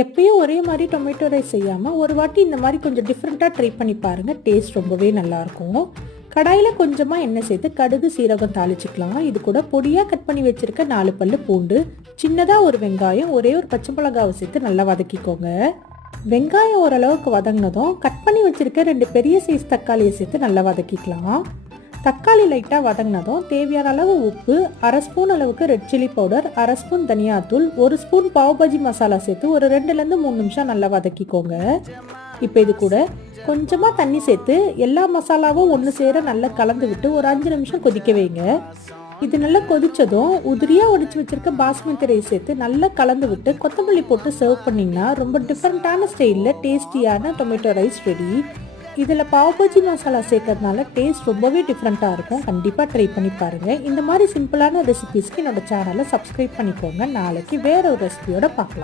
எப்பயும் ஒரே மாதிரி டொமேட்டோ ரைஸ் செய்யாமல் ஒரு வாட்டி இந்த மாதிரி கொஞ்சம் டிஃப்ரெண்ட்டாக ட்ரை பண்ணி பாருங்கள். டேஸ்ட் ரொம்பவே நல்லாயிருக்கும். கடாயில் கொஞ்சமாக எண்ணெய் சேர்த்து கடுகு சீரகம் தாளிச்சிக்கலாம். இது கூட பொடியாக கட் பண்ணி வச்சுருக்க 4 பல்லு பூண்டு, சின்னதாக ஒரு வெங்காயம், ஒரே ஒரு பச்சை மிளகாவை சேர்த்து நல்லா வதக்கிக்கோங்க. வெங்காயம் ஓரளவுக்கு வதங்கினதும் கட் பண்ணி வச்சுருக்க 2 பெரிய சைஸ் தக்காளியை சேர்த்து நல்லா வதக்கிக்கலாம். தக்காளி லைட்டாக வதங்கினதும் தேவையான அளவு உப்பு, 1/2 ஸ்பூன் அளவுக்கு ரெட் சில்லி பவுடர், 1/2 ஸ்பூன் தனியாத்தூள், 1 ஸ்பூன் பாவ்பாஜி மசாலா சேர்த்து ஒரு 2லேருந்து 3 நிமிஷம் நல்லா வதக்கிக்கோங்க. இப்போ இது கூட கொஞ்சமாக தண்ணி சேர்த்து எல்லா மசாலாவும் ஒன்று சேர நல்லா கலந்து விட்டு ஒரு 5 நிமிஷம் கொதிக்க வைங்க. இது நல்லா கொதித்ததும் உதிரியாக உடைச்சி வச்சுருக்க பாஸ்மதி ரைஸ் சேர்த்து நல்லா கலந்து விட்டு கொத்தமல்லி போட்டு சர்வ் பண்ணிங்கன்னா ரொம்ப டிஃப்ரெண்ட்டான ஸ்டைலில் டேஸ்டியான டொமேட்டோ ரைஸ் ரெடி. இதில் பாவ்பாஜி மசாலா சேர்க்கறதுனால டேஸ்ட் ரொம்பவே டிஃப்ரெண்ட்டாக இருக்கும். கண்டிப்பாக ட்ரை பண்ணி பாருங்கள். இந்த மாதிரி சிம்பிளான ரெசிபீஸ்க்கு என்னோட சேனலை சப்ஸ்கிரைப் பண்ணிக்கோங்க. நாளைக்கு வேற ஒரு ரெசிபியோட பார்க்கலாம்.